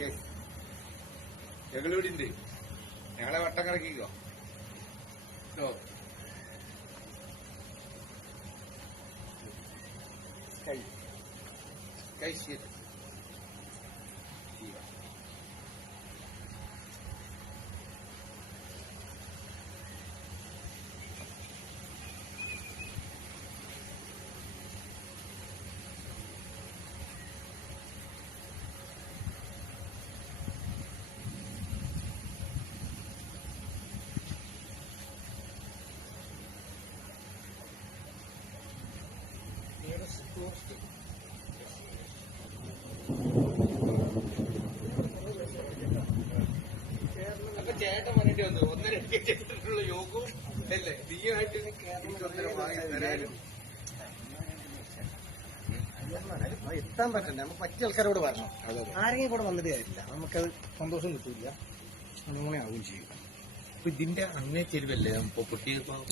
Yes, ഞങ്ങളിവിടെ ഉണ്ട്. ഞങ്ങളെ വട്ടം കറക്കിക്കോ. കൈ ശരി. അപ്പൊ ചേട്ടൻ പറഞ്ഞിട്ട് വന്നു 1.5 ചെയ്തിട്ടുള്ള യോഗവും അല്ലേ നീയായിട്ട് തരാനും എത്താൻ പറ്റണ്ടേ? നമുക്ക് പറ്റിയ ആൾക്കാരോട് പറഞ്ഞു. ആരെങ്കിലും കൂടെ വന്നിട്ട് കാര്യമില്ല, നമുക്കത് സന്തോഷം കിട്ടില്ല, അങ്ങനെ ആവുകയും ചെയ്യും. അപ്പൊ ഇതിന്റെ അങ്ങേ ചെരുവല്ലേ ഇപ്പൊ പൊട്ടിയപ്പോ